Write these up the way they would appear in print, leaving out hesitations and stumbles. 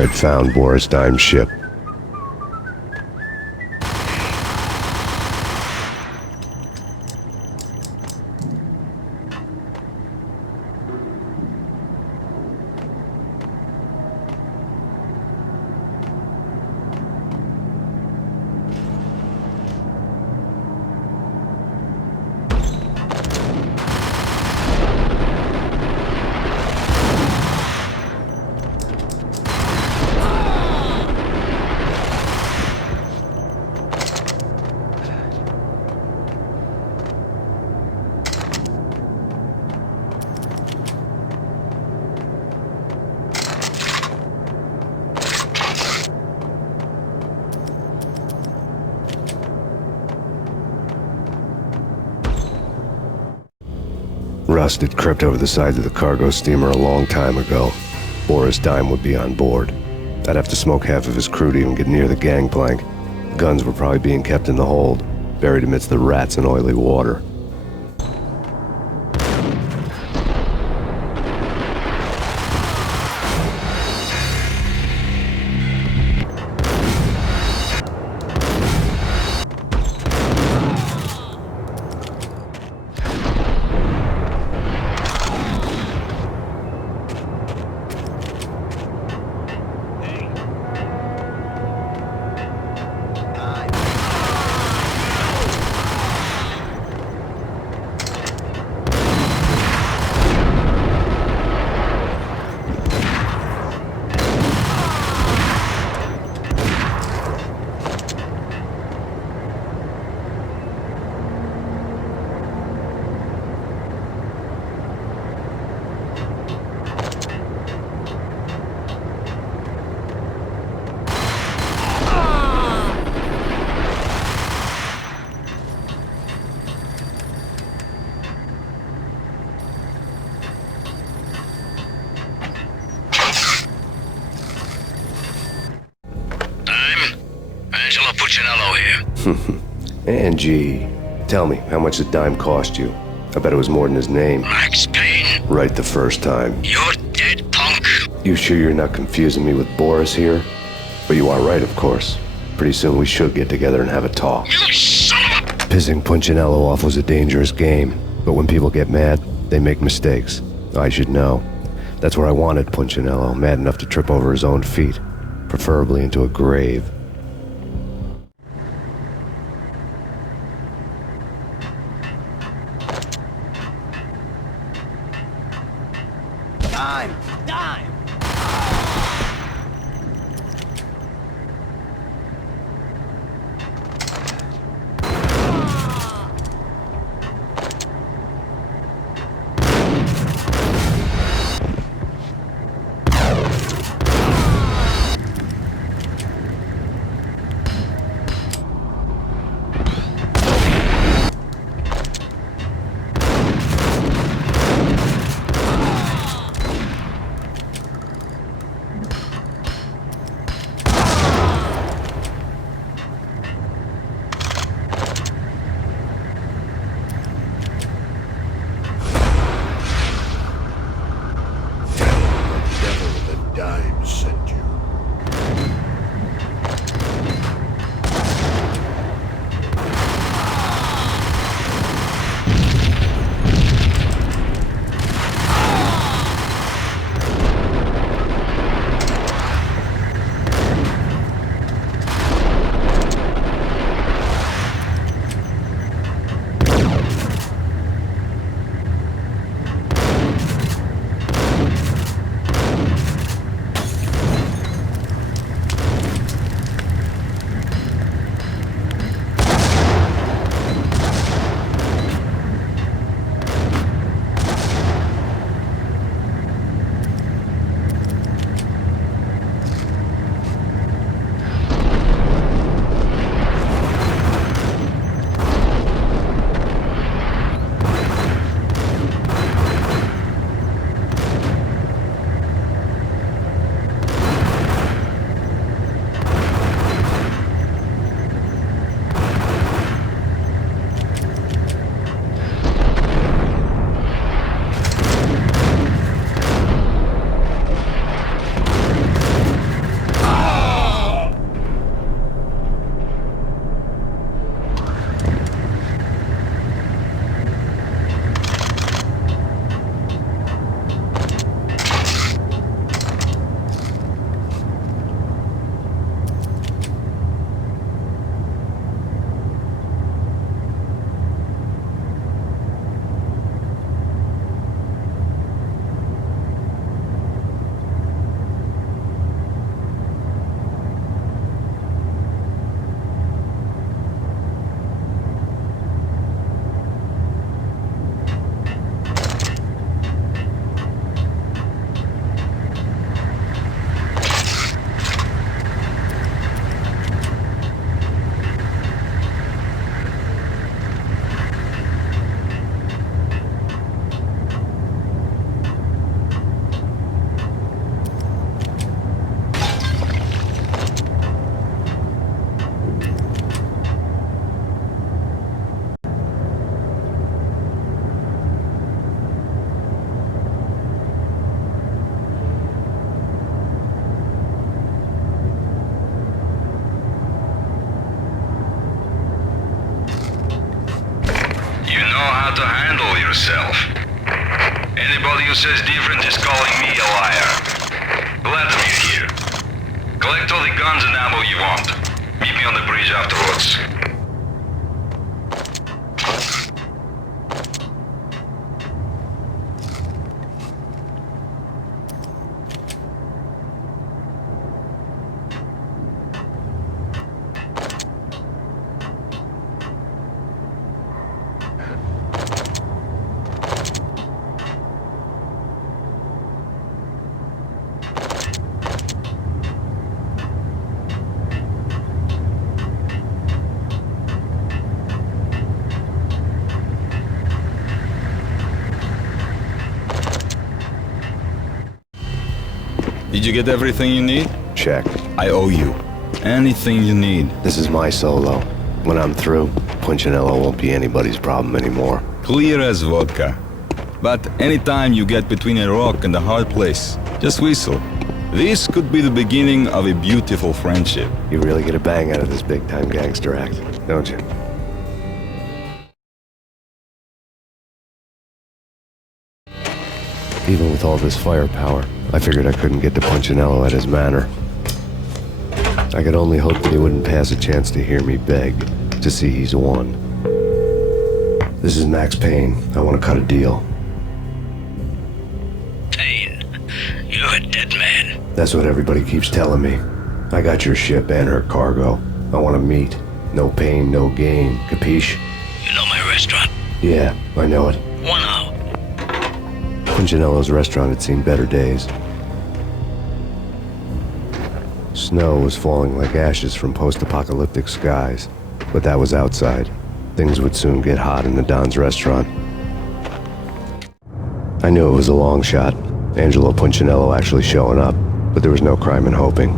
I had found Boris Dime's ship. Rust had crept over the sides of the cargo steamer a long time ago. Boris Dime would be on board. I'd have to smoke half of his crew to even get near the gangplank. The guns were probably being kept in the hold, buried amidst the rats and oily water. Angie, tell me, how much did Dime cost you? I bet it was more than his name. Maxpein. Right the first time. You're dead, punk. You sure you're not confusing me with Boris here? But you are right, of course. Pretty soon we should get together and have a talk. You son of a... Pissing Punchinello off was a dangerous game, but when people get mad, they make mistakes. I should know. That's where I wanted Punchinello, mad enough to trip over his own feet, preferably into a grave. Dime! Dime! how to handle yourself. Anybody who says different is calling me a liar. Glad to meet you here. Collect all the guns and ammo you want. Meet me on the bridge afterwards. Did you get everything you need? Check. I owe you. Anything you need. This is my solo. When I'm through, Punchinello won't be anybody's problem anymore. Clear as vodka. But anytime you get between a rock and a hard place, just whistle. This could be the beginning of a beautiful friendship. You really get a bang out of this big-time gangster act, don't you? Even with all this firepower, I figured I couldn't get to Punchinello at his manor. I could only hope that he wouldn't pass a chance to hear me beg, to see he's won. This is Max Payne. I want to cut a deal. Payne, you're a dead man. That's what everybody keeps telling me. I got your ship and her cargo. I want to meet. No pain, no gain. Capiche? You know my restaurant? Yeah, I know it. 1 hour. Punchinello's restaurant had seen better days. Snow was falling like ashes from post-apocalyptic skies, but that was outside. Things would soon get hot in the Don's restaurant. I knew it was a long shot, Angelo Punchinello actually showing up, but there was no crime in hoping.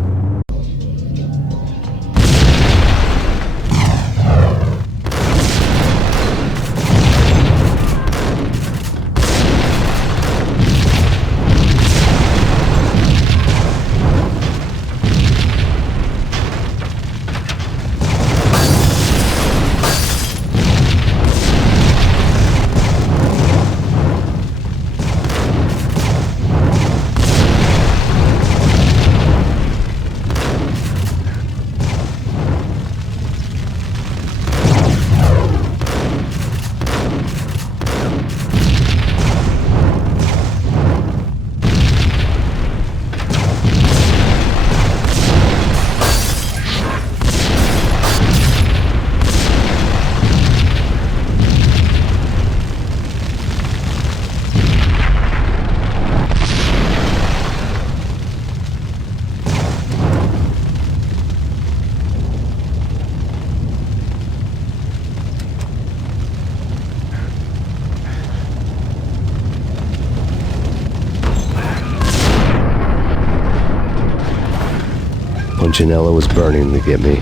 Punchinello was burning to get me.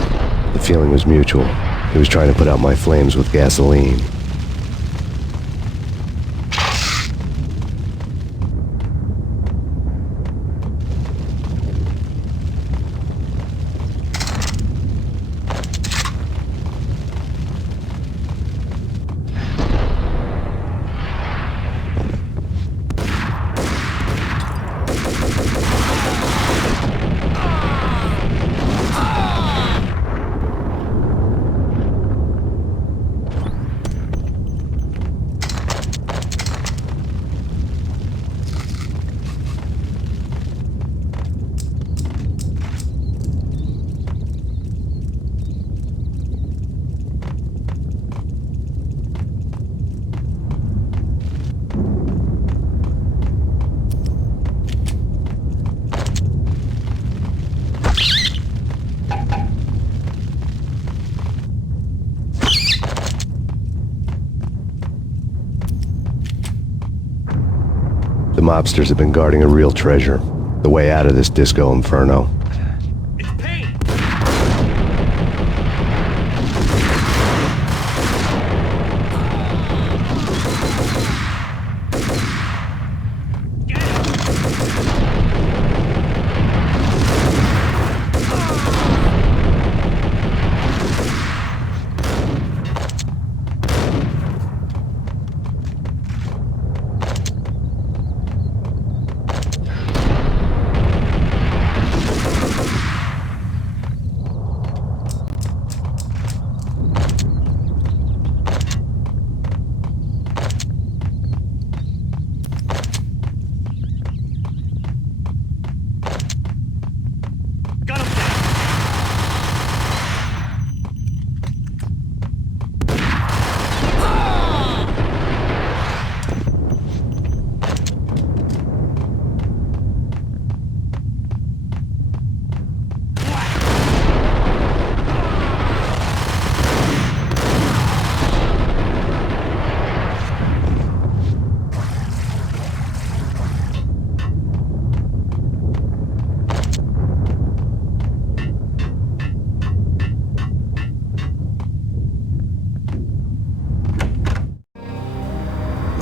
The feeling was mutual. He was trying to put out my flames with gasoline. The mobsters have been guarding a real treasure. The way out of this disco inferno.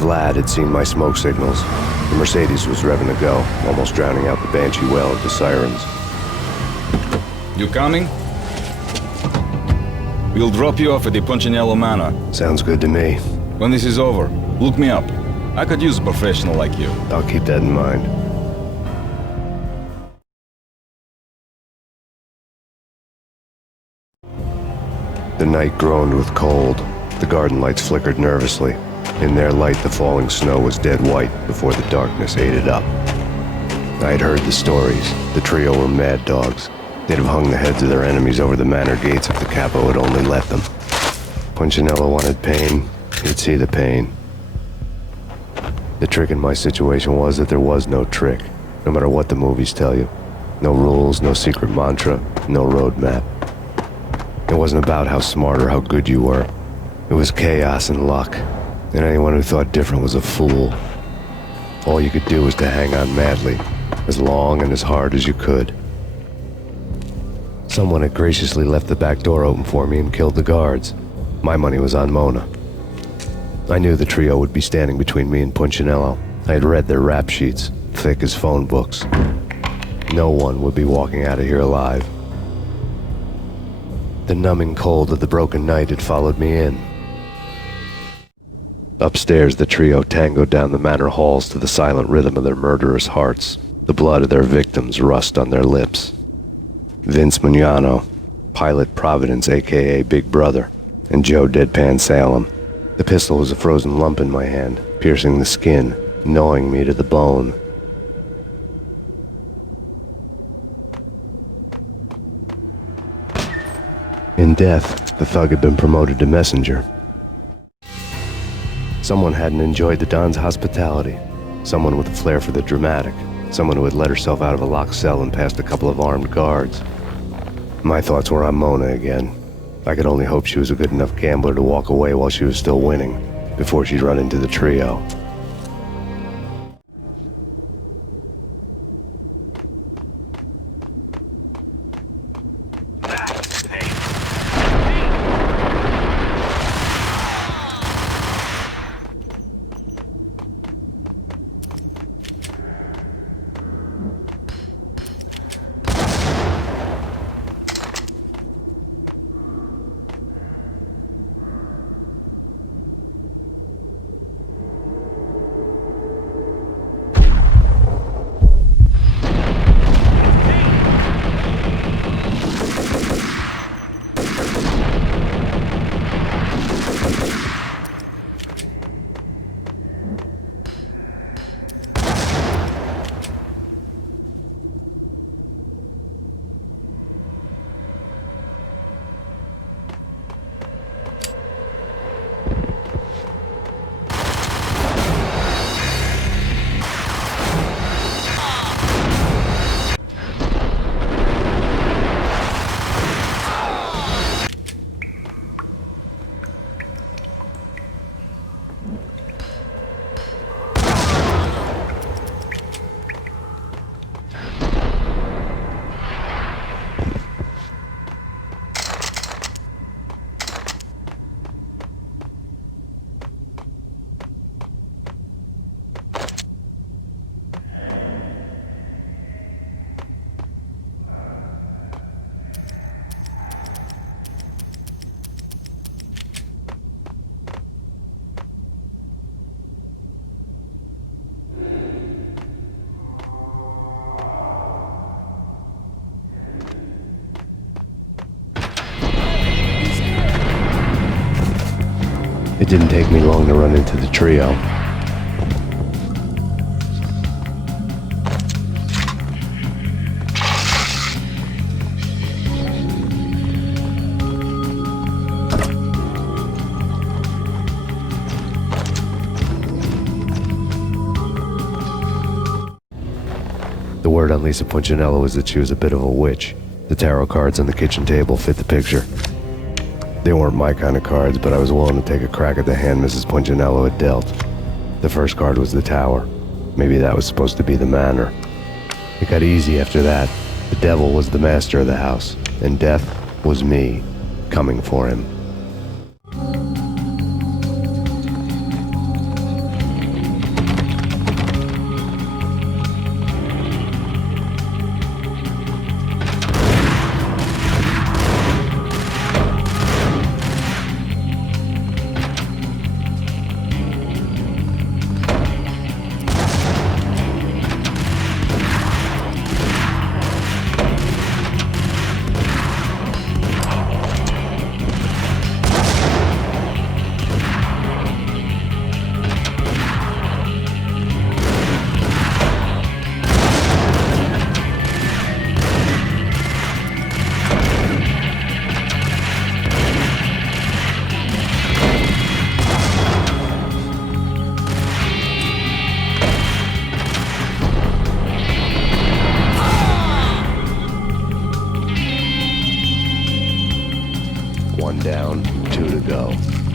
Vlad had seen my smoke signals. The Mercedes was revving to go, almost drowning out the banshee wail of the sirens. You coming? We'll drop you off at the Punchinello Manor. Sounds good to me. When this is over, look me up. I could use a professional like you. I'll keep that in mind. The night groaned with cold. The garden lights flickered nervously. In their light, the falling snow was dead white before the darkness ate it up. I had heard the stories. The trio were mad dogs. They'd have hung the heads of their enemies over the manor gates if the capo had only let them. Punchinello wanted pain. He'd see the pain. The trick in my situation was that there was no trick, no matter what the movies tell you. No rules, no secret mantra, no roadmap. It wasn't about how smart or how good you were. It was chaos and luck, and anyone who thought different was a fool. All you could do was to hang on madly, as long and as hard as you could. Someone had graciously left the back door open for me and killed the guards. My money was on Mona. I knew the trio would be standing between me and Punchinello. I had read their rap sheets, thick as phone books. No one would be walking out of here alive. The numbing cold of the broken night had followed me in. Upstairs, the trio tangoed down the manor halls to the silent rhythm of their murderous hearts. The blood of their victims rust on their lips. Vince Mugnano, Pilot Providence, a.k.a. Big Brother, and Joe Deadpan Salem. The pistol was a frozen lump in my hand, piercing the skin, gnawing me to the bone. In death, the thug had been promoted to messenger. Someone hadn't enjoyed the Don's hospitality. Someone with a flair for the dramatic. Someone who had let herself out of a locked cell and past a couple of armed guards. My thoughts were on Mona again. I could only hope she was a good enough gambler to walk away while she was still winning, before she'd run into the trio. It didn't take me long to run into the trio. The word on Lisa Punchinello was that she was a bit of a witch. The tarot cards on the kitchen table fit the picture. They weren't my kind of cards, but I was willing to take a crack at the hand Mrs. Punchinello had dealt. The first card was the tower. Maybe that was supposed to be the manor. It got easy after that. The devil was the master of the house, and death was me, coming for him. One down, two to go.